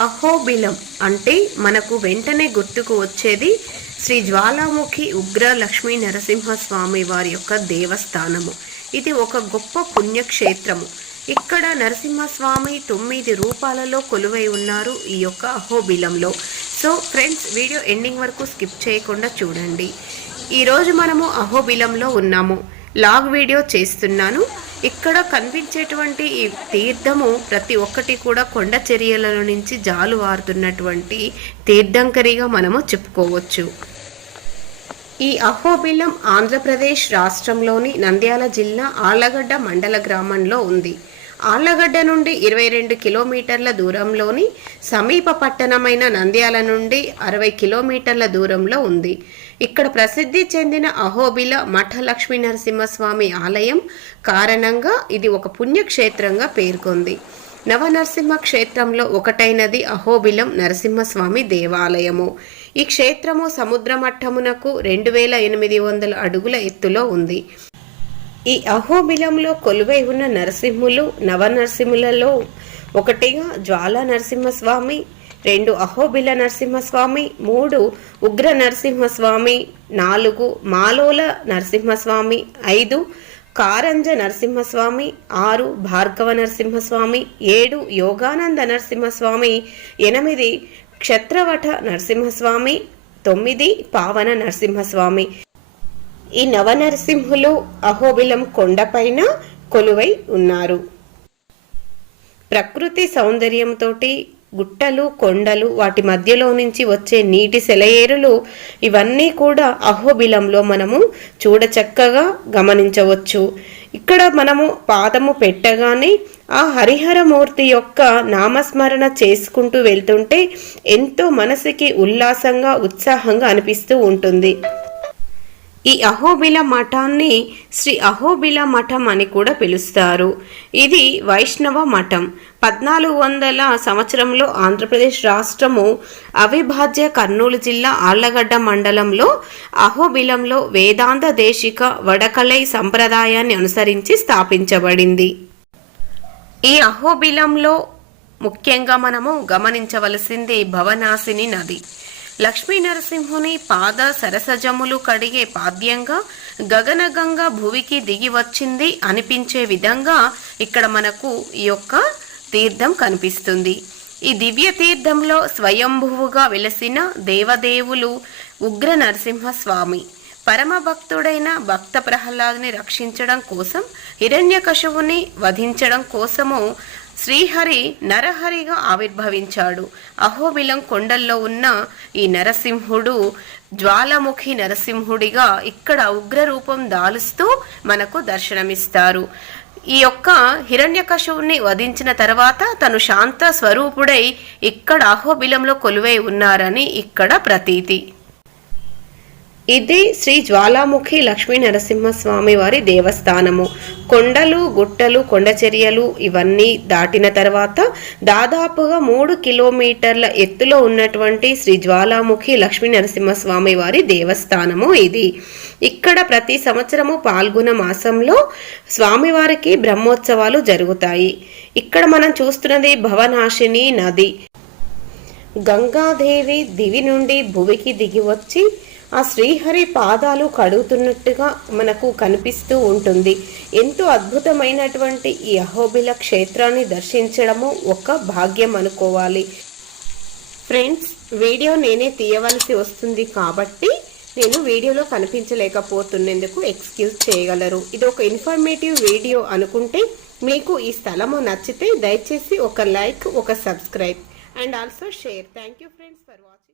అహోబిలం అంటే మనకు వెంటనే గుర్తుకు వచ్చేది శ్రీ జ్వాలాముఖి ఉగ్ర లక్ష్మీ నరసింహస్వామి వారి యొక్క దేవస్థానము. ఇది ఒక గొప్ప పుణ్యక్షేత్రము. ఇక్కడ నరసింహస్వామి తొమ్మిది రూపాలలో కొలువై ఉన్నారు ఈ యొక్క అహోబిలంలో. సో ఫ్రెండ్స్ వీడియో ఎండింగ్ వరకు స్కిప్ చేయకుండా చూడండి. ఈరోజు మనము అహోబిలంలో ఉన్నాము. లాగ్ వీడియో చేస్తున్నాను. ఇక్కడ కనిపించేటువంటి ఈ తీర్థము ప్రతి ఒక్కటి కూడా కొండ చర్యల నుంచి జాలు వారుతున్నటువంటి తీర్థంకరిగా మనము చెప్పుకోవచ్చు. ఈ అహోబిలం ఆంధ్రప్రదేశ్ రాష్ట్రంలోని నంద్యాల జిల్లా ఆళ్ళగడ్డ మండల గ్రామంలో ఉంది. ఆళ్ళగడ్డ నుండి ఇరవై రెండు కిలోమీటర్ల దూరంలోని సమీప పట్టణమైన నంద్యాల నుండి అరవై కిలోమీటర్ల దూరంలో ఉంది. ఇక్కడ ప్రసిద్ధి చెందిన అహోబిల మఠలక్ష్మీ నరసింహస్వామి ఆలయం కారణంగా ఇది ఒక పుణ్యక్షేత్రంగా పేర్కొంది. నవనరసింహ క్షేత్రంలో ఒకటైనది అహోబిలం నరసింహస్వామి దేవాలయము. ఈ క్షేత్రము సముద్ర మట్టమునకు రెండు వేల ఎనిమిది వందల అడుగుల ఎత్తులో ఉంది. ఈ అహోబిలంలో కొలువై ఉన్న నరసింహులు నవనరసింహులలో ఒకటిగా జ్వాల నరసింహస్వామి రెండు అహోబిల నరసింహస్వామి మూడు ఉగ్ర నరసింహస్వామి నాలుగు మాలోల నరసింహస్వామి ఐదు కారంజ నరసింహస్వామి ఆరు భార్గవ నరసింహస్వామి ఏడు యోగానంద నరసింహస్వామి ఎనిమిది క్షత్రవట నరసింహస్వామి తొమ్మిది పావన నరసింహస్వామి. ఈ నవనరసింహులు అహోబిలం కొండపైన కొలువై ఉన్నారు. ప్రకృతి సౌందర్యంతోటి గుట్టలు కొండలు వాటి మధ్యలో నుంచి వచ్చే నీటి సెలయేరులు ఇవన్నీ కూడా అహోబిలంలో మనము చూడచక్కగా గమనించవచ్చు. ఇక్కడ మనము పాదము పెట్టగానే ఆ హరిహరమూర్తి యొక్క నామస్మరణ చేసుకుంటూ వెళ్తుంటే ఎంతో మనసుకి ఉల్లాసంగా ఉత్సాహంగా అనిపిస్తూ ఉంటుంది. ఈ అహోబిల మఠాన్ని శ్రీ అహోబిల మఠం అని కూడా పిలుస్తారు. ఇది వైష్ణవ మఠం. పద్నాలుగు వందల సంవత్సరంలో ఆంధ్రప్రదేశ్ రాష్ట్రము అవిభాజ్య కర్నూలు జిల్లా ఆళ్ళగడ్డ మండలంలో అహోబిలంలో వేదాంత దేశిక వడకలై సంప్రదాయాన్ని అనుసరించి స్థాపించబడింది. ఈ అహోబిలంలో ముఖ్యంగా మనము గమనించవలసింది భవనాశిని నది. లక్ష్మీ నరసింహుని పాద సరసజములు కడిగే పాద్యంగా గగనగంగా భువికి దిగి వచ్చింది అనిపించే విధంగా ఇక్కడ మనకు ఈ యొక్క తీర్థం కనిపిస్తుంది. ఈ దివ్య తీర్థంలో స్వయంభువుగా వెలసిన దేవదేవులు ఉగ్ర నరసింహస్వామి పరమ భక్తుడైన భక్త ప్రహ్లాదుని రక్షించడం కోసం హిరణ్యకశువుని వధించడం కోసము శ్రీహరి నరహరిగా ఆవిర్భవించాడు. అహోబిలం కొండల్లో ఉన్న ఈ నరసింహుడు జ్వాలాముఖి నరసింహుడిగా ఇక్కడ ఉగ్రరూపం దాలుస్తూ మనకు దర్శనమిస్తారు. ఈ యొక్క హిరణ్యకశువుని వధించిన తర్వాత తను శాంత స్వరూపుడై ఇక్కడ అహోబిలంలో కొలువై ఉన్నారని ఇక్కడ ప్రతీతి. ఇది శ్రీ జ్వాలాముఖి లక్ష్మీ నరసింహస్వామి వారి దేవస్థానము. కొండలు గుట్టలు కొండచర్యలు ఇవన్నీ దాటిన తర్వాత దాదాపుగా మూడు కిలోమీటర్ల ఎత్తులో ఉన్నటువంటి శ్రీ జ్వాలాముఖి లక్ష్మీ నరసింహస్వామి వారి దేవస్థానము ఇది. ఇక్కడ ప్రతి సంవత్సరము పాల్గొన మాసంలో స్వామివారికి బ్రహ్మోత్సవాలు జరుగుతాయి. ఇక్కడ మనం చూస్తున్నది భవనాశిని నది. గంగాదేవి దివి నుండి భువికి దిగి వచ్చి ఆ శ్రీహరి పాదాలు కడుగుతున్నట్టుగా మనకు కనిపిస్తూ ఉంటుంది. ఎంతో అద్భుతమైనటువంటి ఈ అహోబిల క్షేత్రాన్ని దర్శించడము ఒక భాగ్యం అనుకోవాలి. ఫ్రెండ్స్ వీడియో నేనే తీయవలసి వస్తుంది కాబట్టి నేను వీడియోలో కనిపించలేకపోతున్నందుకు ఎక్స్క్యూజ్ చేయగలరు. ఇది ఒక ఇన్ఫర్మేటివ్ వీడియో అనుకుంటే మీకు ఈ స్థలము నచ్చితే దయచేసి ఒక లైక్ ఒక subscribe and also share. Thank you friends for watching.